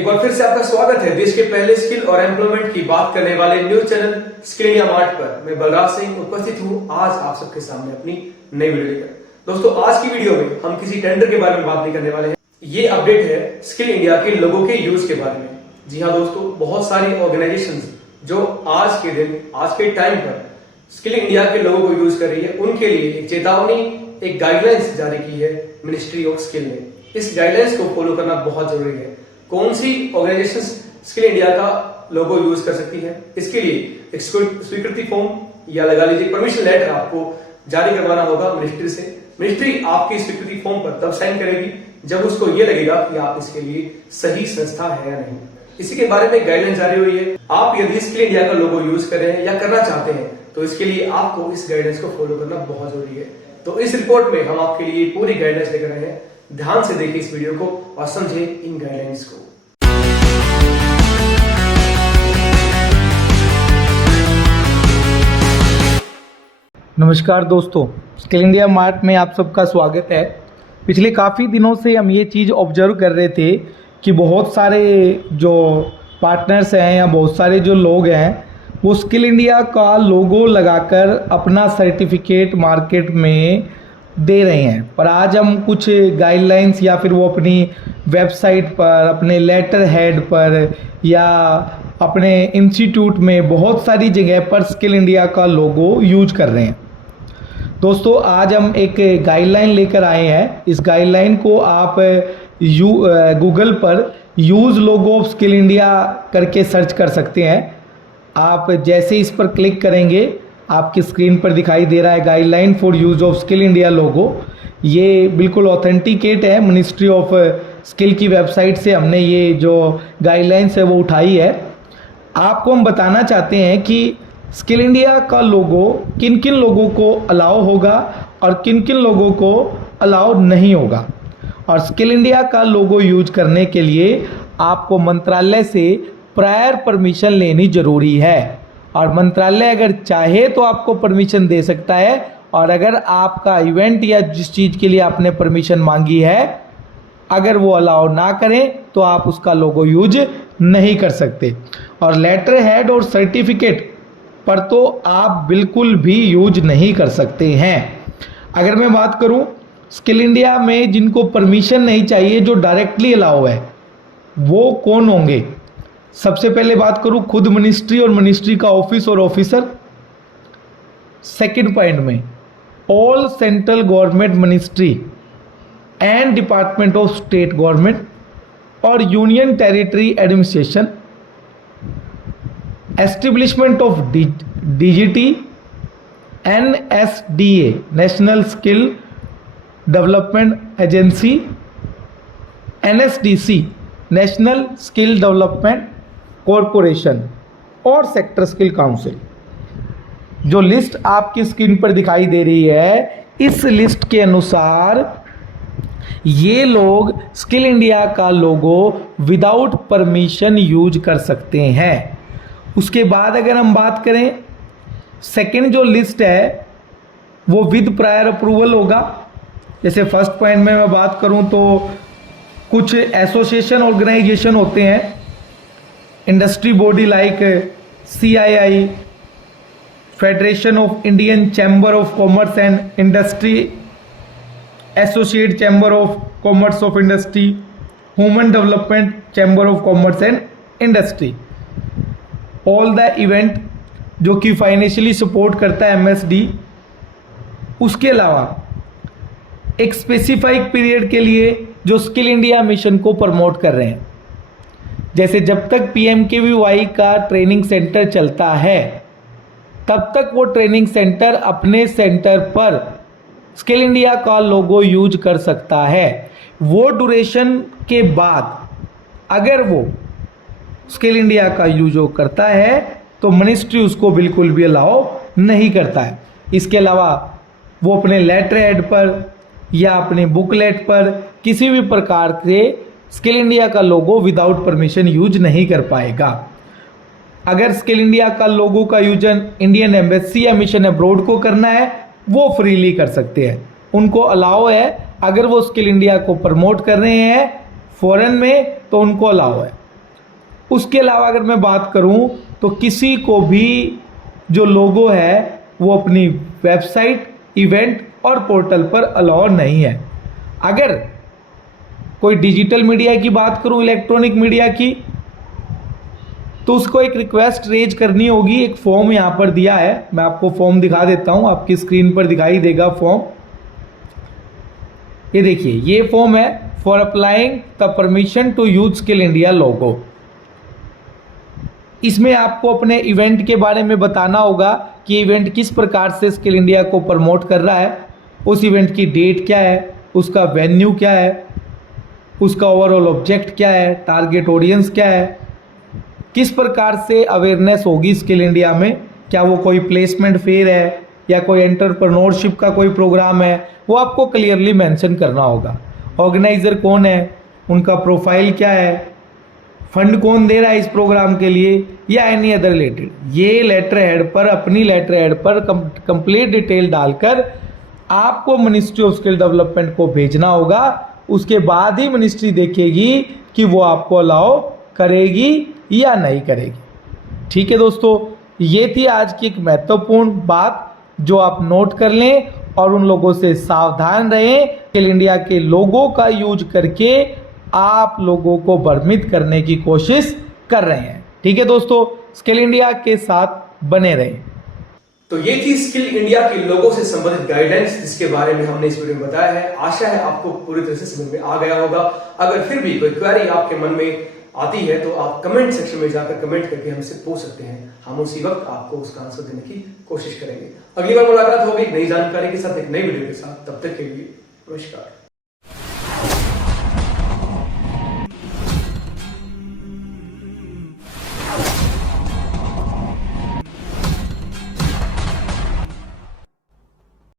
एक बार फिर से आपका स्वागत है देश के पहले स्किल और एम्प्लॉयमेंट की बात करने वाले news channel skill India mart पर। मैं बलराज सिंह उपस्थित हूं आज आप सबके सामने अपनी नई वीडियो लेकर। दोस्तों, आज की वीडियो में हम किसी टेंडर के बारे में बात नहीं करने वाले हैं। ये अपडेट है स्किल इंडिया के लोगों के यूज के बारे में। जी हाँ दोस्तों, बहुत सारी ऑर्गेनाइजेशंस जो आज के दिन, आज के टाइम पर स्किल इंडिया के लोगों को यूज कर रही है, उनके लिए एक चेतावनी, एक गाइडलाइंस जारी की है मिनिस्ट्री ऑफ स्किल ने। इस गाइडलाइंस को फॉलो करना बहुत जरूरी है। कौन सी ऑर्गेनाइजेशन स्किल इंडिया का लोगो यूज कर सकती है, इसके लिए एक स्वीकृति फॉर्म या लगा लीजिए परमिशन लेटर आपको जारी करवाना होगा मिनिस्ट्री से। मिनिस्ट्री आपकी स्वीकृति फॉर्म पर तब साइन करेगी जब उसको ये लगेगा कि आप इसके लिए सही संस्था है या नहीं। इसी के बारे में गाइडलाइन जारी हुई है। आप यदि स्किल इंडिया का लोगो यूज कर रहे हैं या करना चाहते हैं तो इसके लिए आपको इस गाइडेंस को फॉलो करना बहुत जरूरी है। तो इस रिपोर्ट में हम आपके लिए पूरी गाइडलाइंस लेकर आए हैं। ध्यान से देखिए इस वीडियो को और समझे इन गाइडलाइंस को। नमस्कार दोस्तों, स्किल इंडिया मार्ट में आप सबका स्वागत है। पिछले काफ़ी दिनों से हम ये चीज़ ऑब्जर्व कर रहे थे कि बहुत सारे जो पार्टनर्स हैं या बहुत सारे जो लोग हैं वो स्किल इंडिया का लोगो लगाकर अपना सर्टिफिकेट मार्केट में दे रहे हैं। पर आज हम कुछ गाइडलाइंस या फिर वो अपनी वेबसाइट पर, अपने लेटर हेड पर या अपने इंस्टीट्यूट में बहुत सारी जगह पर स्किल इंडिया का लोगो यूज कर रहे हैं। दोस्तों, आज हम एक गाइडलाइन लेकर आए हैं। इस गाइडलाइन को आप गूगल पर use logo of skill India करके सर्च कर सकते हैं। आप जैसे इस पर क्लिक करेंगे आपकी स्क्रीन पर दिखाई दे रहा है guideline for use of skill India logo. ये बिल्कुल ऑथेंटिकेट है, मिनिस्ट्री ऑफ स्किल की वेबसाइट से हमने ये जो गाइडलाइंस है वो उठाई है। आपको हम बताना चाहते हैं कि स्किल इंडिया का लोगो किन किन लोगों को अलाउ होगा और किन किन लोगों को अलाउ नहीं होगा। और स्किल इंडिया का लोगो यूज करने के लिए आपको मंत्रालय से प्रायर परमिशन लेनी ज़रूरी है। और मंत्रालय अगर चाहे तो आपको परमिशन दे सकता है, और अगर आपका इवेंट या जिस चीज़ के लिए आपने परमिशन मांगी है अगर वो अलाउ ना करें तो आप उसका लोगो यूज नहीं कर सकते। और लेटर हेड और सर्टिफिकेट पर तो आप बिल्कुल भी यूज नहीं कर सकते हैं। अगर मैं बात करूं स्किल इंडिया में जिनको परमिशन नहीं चाहिए, जो डायरेक्टली अलाउ है, वो कौन होंगे? सबसे पहले बात करूं खुद मिनिस्ट्री और मिनिस्ट्री का ऑफिस और ऑफिसर। सेकंड पॉइंट में all central government ministry and department of state government और union territory administration, establishment of DGT, NSDA national skill development agency, NSDC national skill development corporation और sector skill council. जो list आपकी screen पर दिखाई दे रही है, इस लिस्ट के अनुसार ये लोग स्किल इंडिया का लोगो विदाउट परमिशन यूज कर सकते हैं। उसके बाद अगर हम बात करें, सेकंड जो लिस्ट है वो विद प्रायर अप्रूवल होगा। जैसे फर्स्ट पॉइंट में मैं बात करूं तो कुछ एसोसिएशन ऑर्गेनाइजेशन होते हैं, industry body like CII, federation of Indian chamber of commerce and industry, associate chamber of commerce of industry, human development chamber of commerce and industry. All the event जो कि फाइनेंशियली सपोर्ट करता है MSD। उसके अलावा एक स्पेसिफाइक period के लिए जो स्किल इंडिया मिशन को प्रमोट कर रहे हैं, जैसे जब तक PMKVY का ट्रेनिंग सेंटर चलता है तब तक वो ट्रेनिंग सेंटर अपने सेंटर पर स्किल इंडिया का लोगो यूज कर सकता है। वो ड्यूरेशन के बाद अगर वो स्किल इंडिया का यूज करता है तो मिनिस्ट्री उसको बिल्कुल भी अलाउ नहीं करता है। इसके अलावा वो अपने लेटर हेड पर या अपने बुकलेट पर किसी भी प्रकार से स्किल इंडिया का लोगो विदाउट परमिशन यूज नहीं कर पाएगा। अगर स्किल इंडिया का लोगो का यूज इंडियन एम्बेसी या मिशन अब्रॉड को करना है वो फ्रीली कर सकते हैं, उनको अलाउ है। अगर वो स्किल इंडिया को प्रमोट कर रहे हैं फॉरेन में तो उनको अलाउ है। उसके अलावा अगर मैं बात करूं तो किसी को भी जो लोगो है वो अपनी वेबसाइट, इवेंट और पोर्टल पर अलाउ नहीं है। अगर कोई डिजिटल मीडिया की बात करूं, इलेक्ट्रॉनिक मीडिया की, तो उसको एक रिक्वेस्ट रेज करनी होगी। एक फॉर्म यहां पर दिया है, मैं आपको फॉर्म दिखा देता हूं, आपकी स्क्रीन पर दिखाई देगा फॉर्म। ये देखिए, ये फॉर्म है for applying the permission to use skill India logo. इसमें आपको अपने इवेंट के बारे में बताना होगा कि इवेंट किस प्रकार से स्किल इंडिया को प्रमोट कर रहा है, उस इवेंट की डेट क्या है, उसका वेन्यू क्या है, उसका ओवरऑल ऑब्जेक्ट क्या है, टारगेट ऑडियंस क्या है, किस प्रकार से अवेयरनेस होगी स्किल इंडिया में, क्या वो कोई प्लेसमेंट फेयर है या कोई एंटरप्रेन्योरशिप का कोई प्रोग्राम है, वो आपको क्लियरली मेंशन करना होगा। ऑर्गेनाइजर कौन है, उनका प्रोफाइल क्या है, फंड कौन दे रहा है इस प्रोग्राम के लिए, या एनी अदर रिलेटेड। ये लेटर हेड पर, अपनी लेटर हेड पर कंप्लीट डिटेल डालकर आपको मिनिस्ट्री ऑफ स्किल डेवलपमेंट को भेजना होगा। उसके बाद ही मिनिस्ट्री देखेगी कि वो आपको अलाउ करेगी या नहीं करेगी। ठीक है दोस्तों, ये थी आज की एक महत्वपूर्ण बात जो आप नोट कर लें और उन लोगों से सावधान रहें। स्किल इंडिया के लोगों का यूज करके आप लोगों को भ्रमित करने की कोशिश कर रहे हैं। ठीक है दोस्तों, स्किल इंडिया के साथ बने रहें। तो ये थी स्किल इंडिया के लोगों से संबंधित गाइडेंस जिसके बारे में हमने इस वीडियो में बताया है। आशा है आपको पूरी तरह से समझ में आ गया होगा। अगर फिर भी कोई क्वेरी आपके मन में आती है तो आप कमेंट सेक्शन में जाकर कमेंट करके हमसे पूछ सकते हैं। हम उसी वक्त आपको उसका आंसर देने की कोशिश करेंगे। अगली बार मुलाकात होगी नई जानकारी के साथ, एक नई वीडियो के साथ। तब तक के लिए नमस्कार।